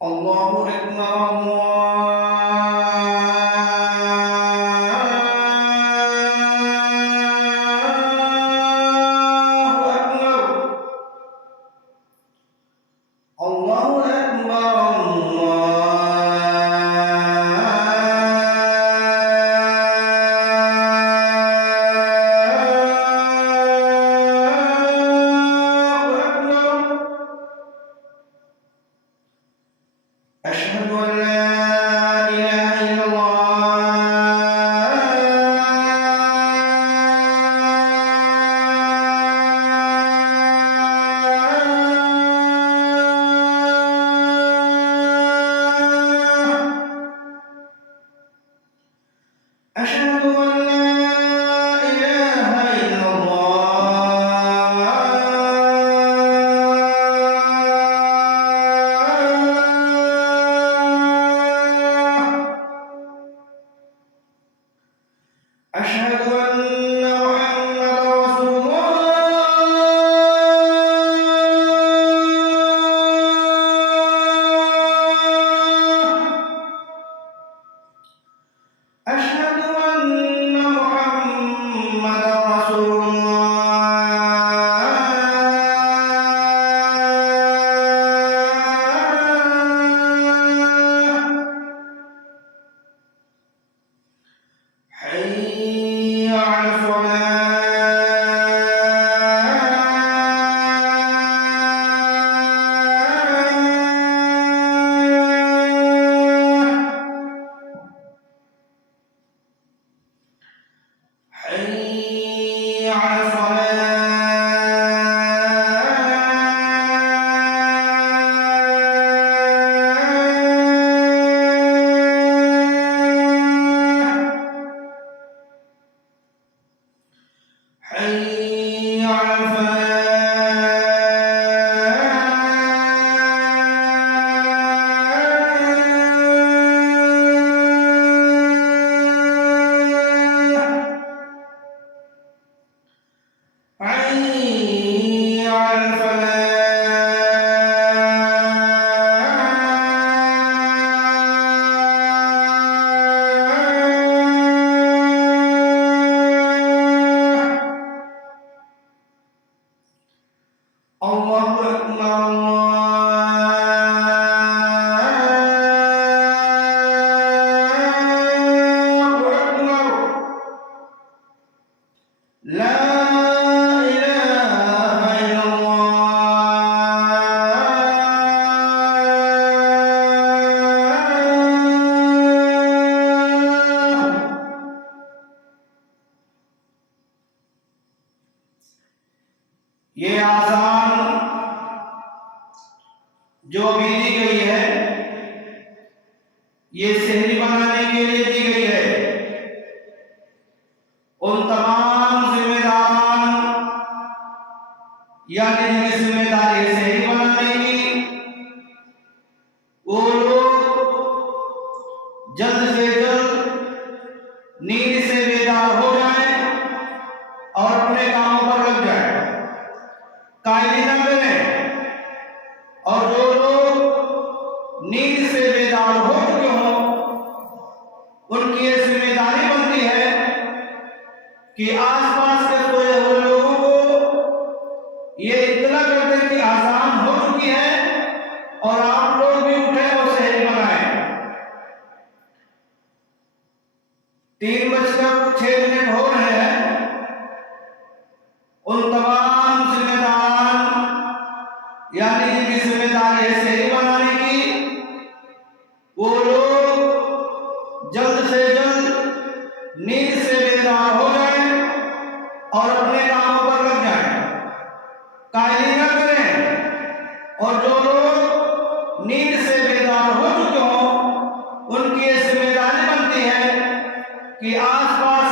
الله أكبر. الله أكبر. أشهد أن لا إله إلا الله. أشهد أن لا إله إلا الله. أشهد أن محمدا رسول الله. أشهد أن محمدا رسول الله. حي على الفلاح. حي على الفلاح. حي على الفلاح. حي على الفلاح. الله أكبر. الله أكبر. لا إله إلا الله. ये आजान जो अभी दी गई है, ये शहरी बनाने के लिए दी गई है। उन तमाम जिम्मेदारान यानी जिनकी जिम्मेदारी है शहरी बनाने की, वो लोग जल्द से जल्द नींद से बेदार हो जाएं और अपने कामों पर लग जाएं, कायली न करें। और जो लोग नींद से बेदार हो चुके हों, उनकी ये जिम्मेदारी बनती है कि आसपास के सोए हुए लोगों को ये इत्तला कर दें कि आजान हो चुकी है और आप लोग भी उठे और सहरी बनाएं। 3:06 हो रहे हैं। उन तमाम जिम्मेदारान यानी जिनकी जिम्मेदारी है शहरी बनाने की, वो लोग जल्द से जल्द नींद से बेदार हो जाएं और अपने कामों पर लग जाएं, कायली न करें। और जो लोग नींद से बेदार हो चुके हों, उनकी ये जिम्मेदारी बनती है कि आसपास